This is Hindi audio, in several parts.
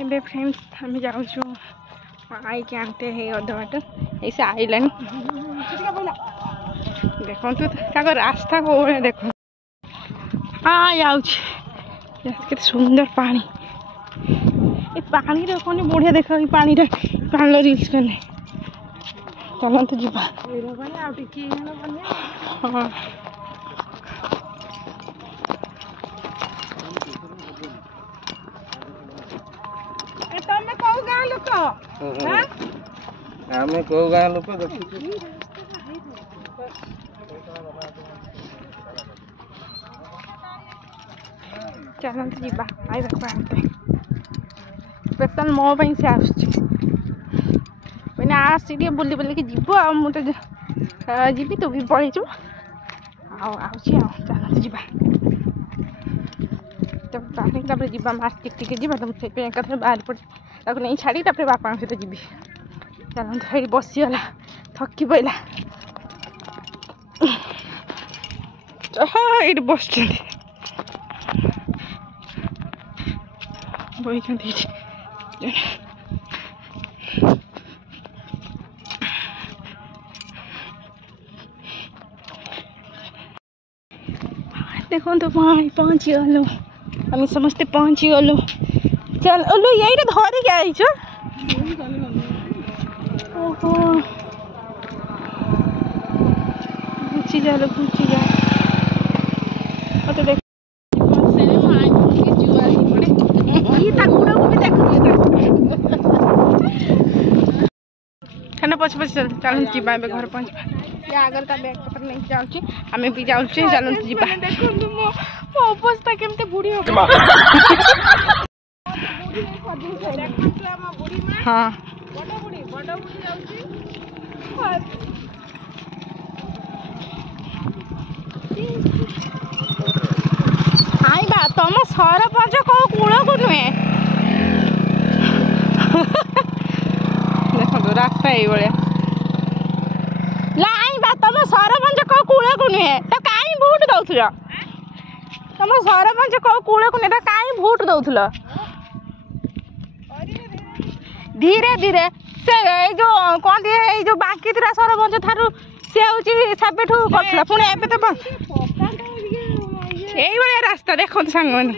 एबे फ्रेंड्स हम जाऊँ आई के आनते हैं अध बाट ऐसे आइलानी देखो तो रास्ता को देख के सुंदर पानी ए पानी रे कोनी बढ़िया देख पानी रे पानी रील्स करने चलो तो जीवा हाँ तमें कौ गाँ लोक आम कौ गाँ लोक चलते जीवा आइबा पाते स्पेशल मो से आसने आसी बुली बुलिकी जीव आ मुझे जीवी तू भी पलैचु चलते जीवा तापर जीवा मार्केट टिके जीवा तुम से एक बाहर पड़े नहीं छाड़ी बापा सहित जीवी चलते ये बसीगला थकी पड़ा ये बस बही देखो तो भाई पहुँची गलु आम समस्ते पहुँची गलु चल ओलो यही धर के आईच ओहो घुची जा मत देख पछ पछ चल चल जीवा घर पहुँचा आगर का बैग पकड़ नहीं जाऊँ आम भी जाऊँ चल जीवा मो अवस्था केमती बुढ़ी हाँ आईबा तुम सरपंच कौ कूल को नुहे देखो रास्ता ये लाइबा तुम सरपंच कौ कूल को नुहे तो कहीं भोट दौल तुम सरपंच कौ कूल को नुहे तो कहीं भोट दौल धीरे धीरे से जो कौन जो बाकी थी सरपंच थारू सी हूँ सबठू कर पुणी एवं तो यही रास्ता देखो सांग मैंने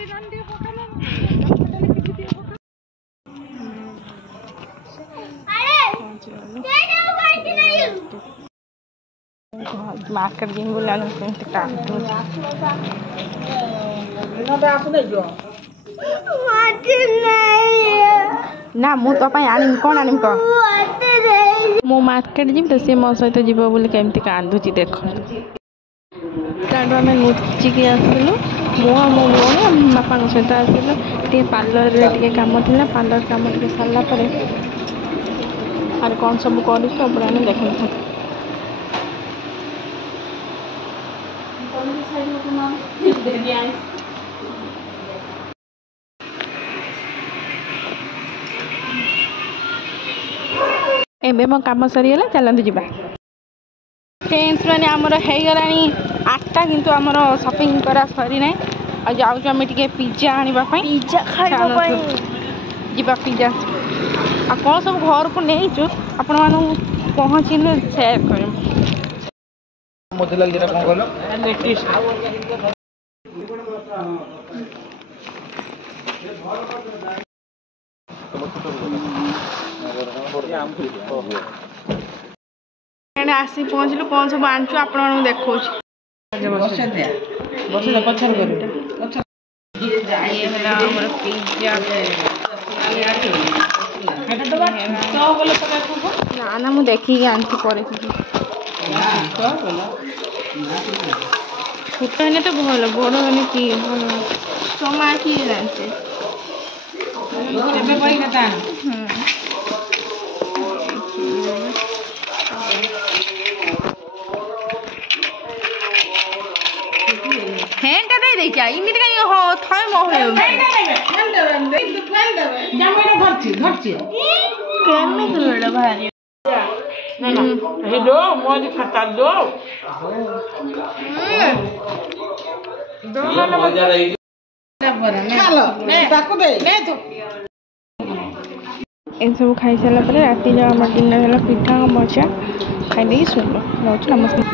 मार्केट दिन बुला ना मु तो आनी कौन आनी कह मो मार्केट जी तो सी मो सहित जीव बोली केमती कांदुची देख आम लुचिकी आसलु मो भौणी बापा सहित आसलु टे पार्लर टे कम था पार्लर कम टे सारापर आर कौन सब कर देख एबे मो काम सरीगला चलते जीवा फ्रेंड्स मैंने आमर हो गला 8टा किंतु आमर शॉपिंग करा सरी ना आ जाऊँ आम टे पिज्जा आने पिज्जा जीवा पिज्जा आ कौन सब घर को नहीं आपण मान पहुँचने सेयार कर आसी पहुँचलु कौन सब आनचु आप देखो ना ना मुझे देखिए आनती पर छोट हेने तो भल बड़ हेने कि समा कि जानते हेंटा दे दे क्या इमित का हो थय मो हो केमे दुलड़ भारी ना ना हे दो मोदी खाता दो दो ना मजा रही खा लो ले ताको दे ले तो ये सब खाई सारा राति जो आम डिनर है पिठा मजा खाई शोइल। नमस्कार।